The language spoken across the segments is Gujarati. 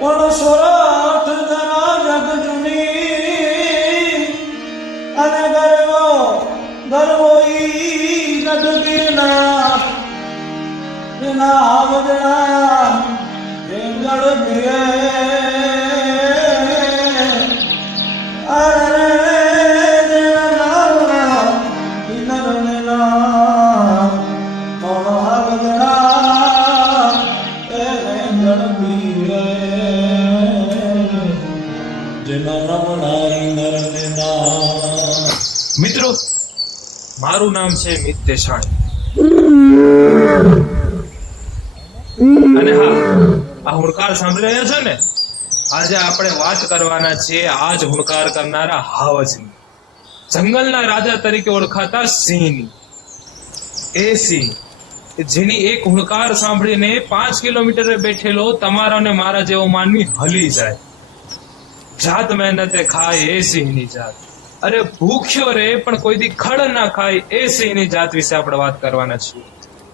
પણ સોરઠ જરા જગ જૂની અને ગરવો ઈ નદગીરના એના આવજણા એંગળ ભીએ અરે દેવના ઇનરનેના કોણ આવજણા એંગળ ભીએ જેના રમણાઈ નરનેના. મિત્રો, મારું નામ છે મિત દેસાણી અને હા, આ હુંકાર સાંભળી રહ્યા છો ને? આજે આપણે વાત કરવાના છીએ આજ હુંકાર કરનારા હાવજની, જંગલના રાજા તરીકે ઓળખાતા સિંહની. એ સિંહ જેની એક હુંકાર સાંભળીને 5 કિલોમીટરે બેઠેલો તમારા અને મારા જેવો માનવી હલી જાય. જાત મહેનતે ખાય એ સિંહની જાત. અરે ભૂખ્યો રે પણ કોઈ દી ખડ ના ખાય એ સિંહની જાત વિશે આપણે વાત કરવાના છીએ.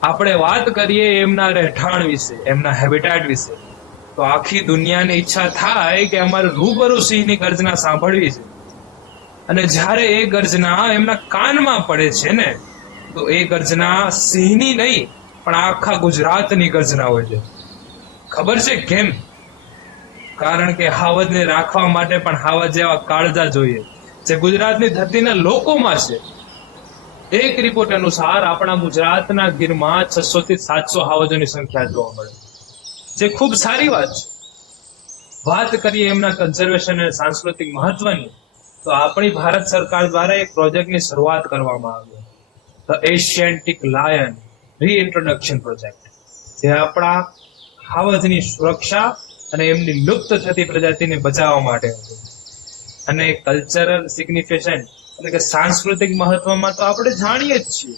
આપણે વાત કરીએ એમના રહેઠાણ વિશે, એમના હેબિટેટ વિશે, તો આખી દુનિયાની ઈચ્છા થાય કે અમારે રૂબરૂ સિંહની ગર્જના સાંભળવી છે. અને જ્યારે એ ગર્જના એમના કાનમાં પડે છે ને, તો એ ગર્જના સિંહની નહીં પણ આખા ગુજરાતની ગર્જના હોય છે. ખબર છે કેમ? કારણ કે હાવજને રાખવા માટે પણ હાવજ જેવા કાળજા જોઈએ જે ગુજરાતની ધરતીના લોકોમાં છે. એક રિપોર્ટ અનુસાર આપણા ગુજરાતના ગીરમાં 600 થી 700 હાવજોની સંખ્યા જોવા મળે, જે ખૂબ સારી વાત છે. વાત કરીએ એમના કન્ઝર્વેશન અને સાંસ્કૃતિક મહત્વની, તો આપણી ભારત સરકાર દ્વારા એક પ્રોજેક્ટની શરૂઆત કરવામાં આવી, ધ એશિયાન્ટિક લાયન રીઇન્ટ્રોડક્શન પ્રોજેક્ટ, જે આપણા હાવજની સુરક્ષા અને એમની લુપ્ત થતી પ્રજાતિને બચાવવા માટે હતું. અને કલ્ચરલ સિગ્નિફિકન્સ એટલે કે સાંસ્કૃતિક મહત્વમાં તો આપણે જાણીએ જ છીએ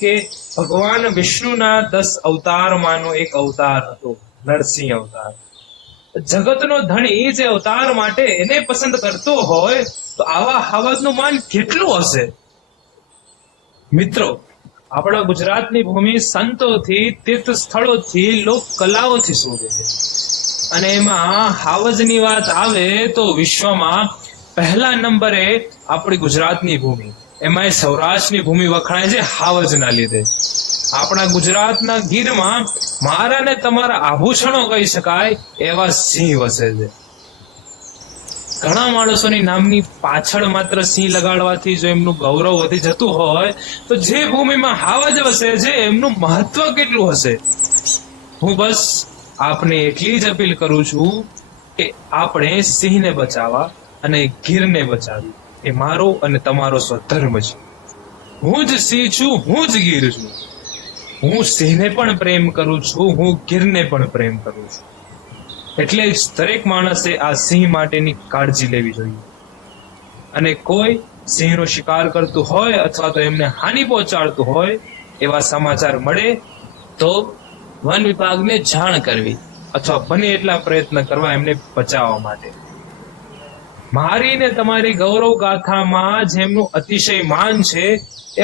કે ભગવાન વિષ્ણુના 10 અવતારમાંનો એક અવતાર હતો નરસિંહ અવતાર. જગતનો ધણી જે અવતાર માટે એને પસંદ કરતો હોય તો આવા હાવજનું માન કેટલું હશે? મિત્રો, આપણા ગુજરાતની ભૂમિ સંતોથી, તીર્થ સ્થળોથી, લોક કલાઓથી શોભે છે. અને એમાં હાવજની વાત આવે તો વિશ્વમાં પહેલા નંબરે આપણી ગુજરાતની ભૂમિ, એમાં સૌરાષ્ટ્રની ભૂમિ વખણાય છે હાવજના લીધે. આપણા ગુજરાતના ગીરમાં મારા ને તમારા આભૂષણો કહી શકાય એવા સિંહ વસે છે. ઘણા માણસોની નામની પાછળ માત્ર સિંહ લગાડવાથી જો એમનું ગૌરવ વધી જતું હોય, તો જે ભૂમિમાં હાવજ વસે છે એમનું મહત્વ કેટલું હશે? હું બસ આપને એટલી જ અપીલ કરું છું કે આપણે સિંહને બચાવવા અને ગીરને બચાવી એ મારો અને તમારો સ્વધર્મ છે. હું જ સિંહ છું, હું જ ગીર છું. હું સિંહને પણ પ્રેમ કરું છું, હું ગીરને પણ પ્રેમ કરું છું. એટલે જ દરેક માણસે આ સિંહ માટેની કાળજી લેવી જોઈએ. અને કોઈ સિંહનો શિકાર કરતું હોય અથવા તો એમને હાનિ પહોંચાડતું હોય એવા સમાચાર મળે તો વન વિભાગને જાણ કરવી અથવા બને એટલા પ્રયત્ન કરવા એમને બચાવવા માટે. મારી ને તમારી ગૌરવ ગાથામાં જેમનું અતિશય માન છે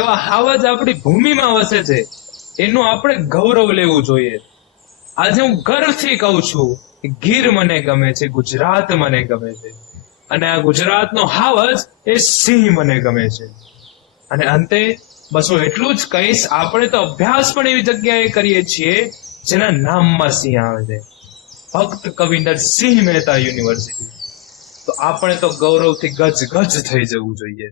એવા હાવજ આપણી ભૂમિમાં વસે છે, એનું આપણે ગૌરવ લેવું જોઈએ. આજે હું ગર્વથી કહું છું કે ગીર મને ગમે છે, ગુજરાત મને ગમે છે, અને આ ગુજરાતનો હાવજ એ સિંહ મને ગમે છે. અને અંતે બસ હું એટલું જ કહીશ, આપણે તો અભ્યાસ પણ એવી જગ્યાએ કરીએ છીએ જેના નામમાં સિંહ આવે છે, ભક્ત કવિ નરસિંહ મહેતા યુનિવર્સિટી. તો આપણે તો ગૌરવથી ગજ ગજ થઈ જવું જોઈએ.